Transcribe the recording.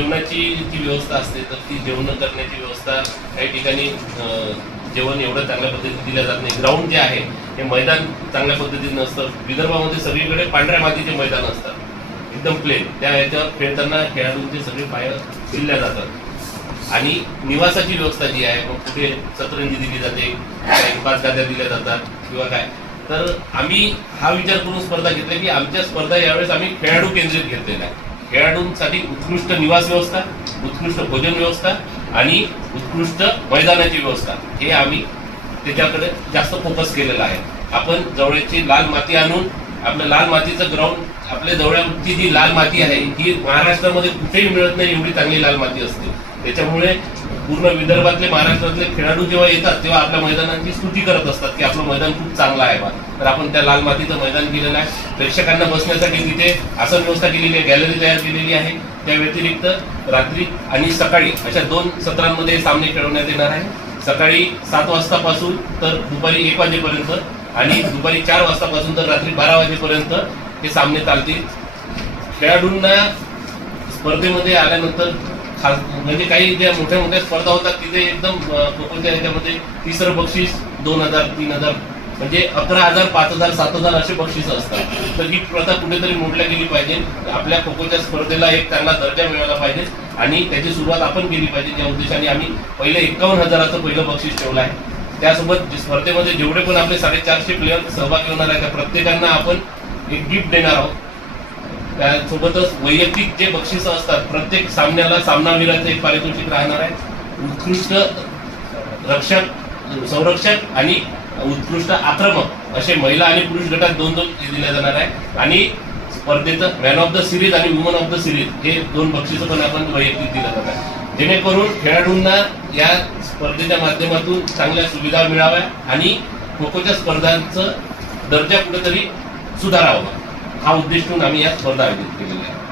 जेवणाची जी व्यवस्था असते तर ती जेवण करण्याची व्यवस्था काही ठिकाणी जेवण एवढं चांगल्या पद्धतीने दिलं जात नाही. ग्राउंड जे आहे हे मैदान चांगल्या पद्धतीने नसतं. विदर्भामध्ये सगळीकडे पांढऱ्या मातीचे मैदान असतात. एकदम प्लेन त्या ह्याच्यावर खेळताना खेळाडूंचे सगळे पाय दिल्या जातात. आणि निवासाची व्यवस्था जी आहे मग कुठे सतरंजी दिली जाते पाच गाद्या दिल्या जातात किंवा काय. तर आम्ही हा विचार करून स्पर्धा घेतली की आमच्या स्पर्धा यावेळेस आम्ही खेळाडू केंद्रित घेतलेल्या आहे. खेळाडूंसाठी उत्कृष्ट निवास व्यवस्था उत्कृष्ट भोजन व्यवस्था आणि उत्कृष्ट मैदानाची व्यवस्था. हे आम्ही त्याच्याकडे जास्त फोकस केलेला आहे. आपण जवळची लाल माती आणून आपलं लाल मातीचं ग्राउंड आपल्या जवळची जी लाल माती आहे ही महाराष्ट्रामध्ये कुठेही मिळत नाही एवढी चांगली लाल माती असते. त्याच्यामुळे पूर्ण विदर्भातले महाराष्ट्रातले खेळाडू जेव्हा येतात तेव्हा आपल्या मैदानांची स्तुती करत असतात की आपलं मैदान खूप चांगलं आहे बा. तर आपण त्या लाल मातीचं मैदान केलेलं आहे. प्रेक्षकांना बसण्यासाठी तिथे आसन व्यवस्था केलेली आहे गॅलरी तयार केलेली आहे. त्या व्यतिरिक्त रात्री आणि सकाळी अशा दोन सत्रांमध्ये सामने खेळवण्यात येणार आहे. सकाळी सात वाजतापासून तर दुपारी एक वाजेपर्यंत आणि दुपारी चार वाजतापासून तर रात्री बारा वाजेपर्यंत हे सामने चालतील. खेळाडूंना स्पर्धेमध्ये आल्यानंतर खास म्हणजे काही ज्या मोठ्या मोठ्या स्पर्धा होतात तिथे एकदम कोकणच्या याच्यामध्ये तिसरं बक्षीस दोन हजार तीन हजार म्हणजे अकरा हजार पाच हजार सात हजार असे बक्षीस असतात. तर ही प्रथा कुठेतरी मोडल्या गेली पाहिजे. आपल्या खोखोच्या स्पर्धेला एक चांगला दर्जा मिळाला पाहिजे आणि त्याची सुरुवात आपण केली पाहिजे. त्या उद्देशाने आम्ही पहिले एकावन्न हजाराचं पहिलं बक्षीस ठेवलं आहे. त्यासोबत स्पर्धेमध्ये जेवढे पण आपले साडेचारशे प्लेयर सहभागी होणार आहेत त्या प्रत्येकांना आपण एक गिफ्ट देणार आहोत. त्यासोबतच वैयक्तिक जे बक्षिस असतात प्रत्येक सामन्याला सामनावीराचं एक पारितोषिक राहणार आहे. उत्कृष्ट रक्षक संरक्षक आणि उत्कृष्ट आक्रमक असे महिला आणि पुरुष गटात दोन दोन दिले जाणार आहे. आणि स्पर्धेचं मॅन ऑफ द सिरीज आणि वुमन ऑफ द सिरीज हे दोन बक्षिसं पण आपण वैयक्तिक दिलं जात आहे जेणेकरून खेळाडूंना या स्पर्धेच्या माध्यमातून चांगल्या सुविधा मिळाव्या आणि खो खोच्या स्पर्धांचं दर्जा कुठेतरी सुधारावा. हा उद्देश ठेवून आम्ही या स्पर्धा आयोजित केलेल्या आहेत